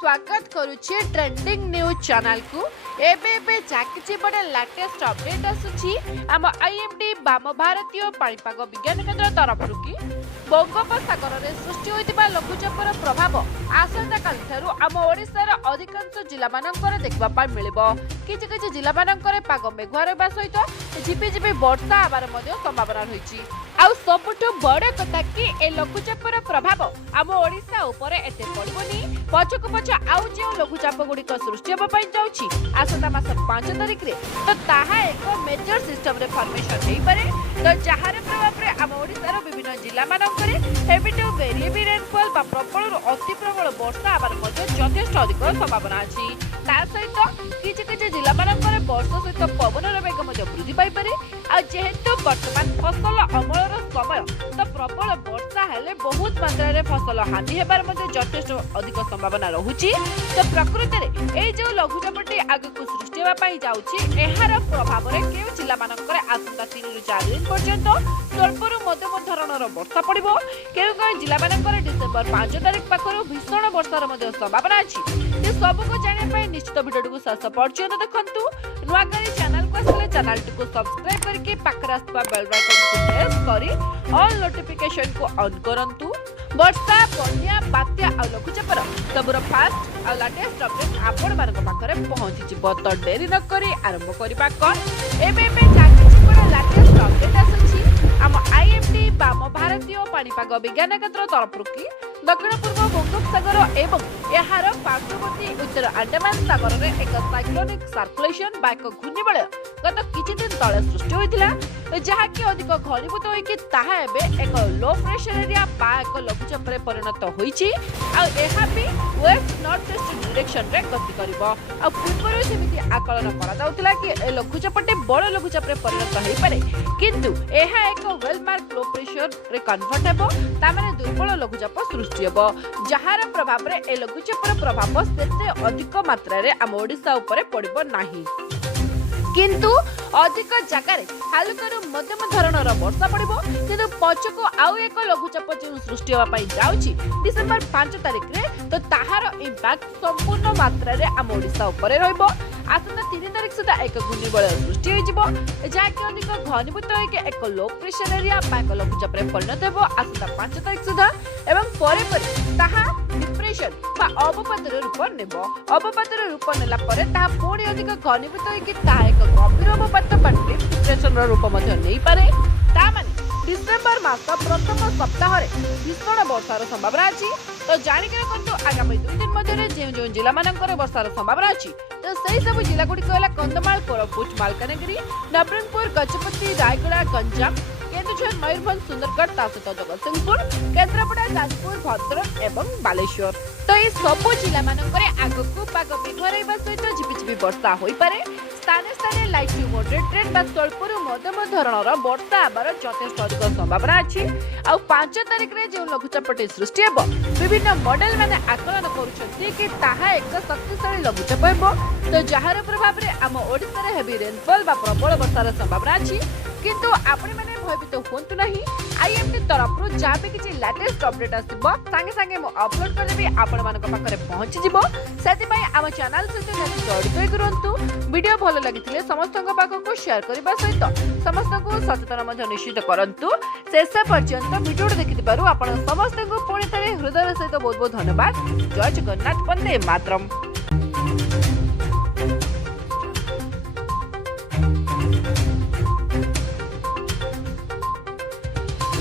स्वागत करुछि trending news channel को। एबे चाकिछि बडे लेटेस्ट अपडेट आसुछि आम आईएमडी बाम भारतीय पाणीपाग विज्ञान केंद्र तरफ कि बंगोपसागर में सृष्टि होइतिबा लघुचापर प्रभाव आसंता काली ठारू आम ओडिशार अधिकांश जिला मानकर देखबा पाई मिलिबो। किछि जिला मानकर पाग मेघुआ रहबा सहित झिपिझिपि वर्षा आबार मध्ये संभावना रहिछि। आउ सबुठु बड़ कथा कि ए लघुचापर प्रभाव आम ओडिशा उपरे एते पड़िबोनी। पछकु पछ आउ जे लघुचाप गुड़िक सृष्टि होबा पाई जाउछि आसंता मास 5 तारिख रे, तो ताहा एक मेजर सिस्टम रे फॉर्मेशन हेई पारे। तो जहार प्रभाव रे आम ओडिशार विभिन्न जिला मानकरे heavy to very heavy rainfall बा प्रबल अति प्रबल वर्षा आबार मध्ये यथेष्ट अधिक संभावना अछि। ता सहित किछि जिला मानकरे वर्षा सहित पवनर वेग मध्ये वृद्धि पाई पारे। आ जेहेतु वर्तमान फसल अमलर समय, तो प्रबल वर्षा हेले बहुत मात्रा रे फसल हानि हेबार मध्ये यथेष्ट अधिक संभावना रहुछि। तो प्रकृति रे ए जो लघुचापटी आगकु सृष्टि हेबा पाई जाउछि एहार प्रभाव रे केउ जिला मानकरे आसंता 3 रु 4 दिन पर्यंत स्वल्परु मध्यम धरणर वर्षा पड़िबो। केउ जिला मानकरे डिसेंबर 5 तारिख पाखरु भीषण वर्षार मध्ये संभावना अछि। ए सबको जाने पाई निश्चित वीडियो को शेष पर्यंत देखंतु। नुआगारी चैनल को असले चैनल को सब्सक्राइब करके पाखर आसपा बेल आइकन को प्रेस करी ऑल नोटिफिकेशन को ऑन करंतु। वर्षा बन्या बात्या आ लघुचापर सबुर फास्ट आ लेटेस्ट अपडेट आपण मानक पाखरे पहुंची जिवो। तो देरी न करी आरंभ करबा कोन एबे चाकिछि बड लेटेस्ट अपडेट आछि आम आईएमडी बाम भारतीय पाणीपाग विज्ञान केंद्र तरफ कि दक्षिण पूर्व बंगोपसागर एवं एहार पार्श्ववर्ती उत्तर अंडमान सागर में एक साइक्लोनिक सर्कुलेशन बा एक घूर्णिबलय गत किछि दिन तले सृष्टि होइतिला, जहाँकि अधिक घनीभूत होइकि ताहा एबे एक लो प्रेशर एरिया बा एक लघुचाप रे परिणत होइछि। आ एहा भी वेस्ट नॉर्थ ईस्ट डायरेक्शन रे गति करिवो। आ पूर्वरु सेमिति आकलन करा जाउतिला कि ए लघुचापटे बड़ लघुचाप रे परिणत होई पारे, किंतु एहा एक वेल मार्क लो प्रेशर रे कन्वर्ट हेबो, ता माने दुर्बल लघुचाप सृष्टि हेबो। जहार प्रभाव रे ए लघुचापर प्रभाव सेते अधिक मात्रा रे आम ओडिशा उपरे पड़िबो नाही, किंतु अधिक जगार हालुकारू मध्यम धरणर वर्षा पड़िबो। किंतु पछको आउ एक लघुचाप जो सृष्टि होबा पाई जाउछि डिसेंबर 5 तारिख रे, तो ताहार इंपैक्ट संपूर्ण मात्रा रे आम ओडिशा उपरे रहइबो। आसंता 3 तारिख सुधा एक घूर्णिबलय सृष्टि होइजिबो, जहाँकि अधिक घनीभूत होइके एक लो प्रेशर एरिया बा एक लघुचाप रे परिणत हेबो आसंता 5 तारिख सुधा। एवं परे परे ताहा डिप्रेशन बा अवपातर रूप नेबो। अवपातर रूप नेला परे ताहा पुणी अधिक घनीभूत होइके ताहा एक गंभीर अवपात बा डिप्रेशन रूप मध्ये नै पारे। ता माने डिसेंबर मास प्रथम सप्ताह रे भीषण वर्षार संभावना अछि। तो जानि के रखंतु आगामी 2 दिन मध्ये जे जिला मानकर वर्षार संभावना अछि, तो सेही सब जिला गुडी कहला कंधमाल, कोरापुट, मालकानगिरी, नवरंगपुर, गजपति, रायगड़ा, गंजाम, केन्दुझर, मयूरभंज, सुंदरगढ़, तासत जगतसिंहपुर, केन्द्रापड़ा, जाजपुर, भद्रक एवं बालेश्वर। तो ये सब जिला मानकरे आगकु पाग मेघुआ रहबा सहित झिपिझिपि वर्षा होई पारे। स्थाने स्थाने लाइट टू मॉडरेट रेन बा स्वल्परु मध्यम धरणर वर्षा आबार यथेष्ट अधिक संभावना अछि। आ 5 तारिख रे जे लघुचापटी सृष्टि हेबो, विभिन्न मॉडल माने आकलन करूछन्ति कि ताहा एक शक्तिशाली लघुचाप हेबो। तो जहार प्रभाव रे आम ओडिसा रे हेवी रेनफॉल बा प्रबल वर्षार संभावना अछि, किंतु आपण माने भयभीत होंतु नहीं। आईएमडी तरफ रु जाबे किछि लेटेस्ट अपडेट आसीबो संगे संगे मो अपलोड कर देबी, आपण मानक पाखरे पहुंची जिवो। सेति पई आम चैनल सहित जडित करंतु। वीडियो भलो लागिथिले समस्तक पाखको शेयर करबा सहित समस्तको सचेतन मध्ये निश्चित करंतु। शेष पर्यंत वीडियो देखिथिबारु आपण समस्तको पुणी थरे हृदय सहित बहुत बहुत धन्यवाद। जय जगन्नाथ, वंदे मातरम।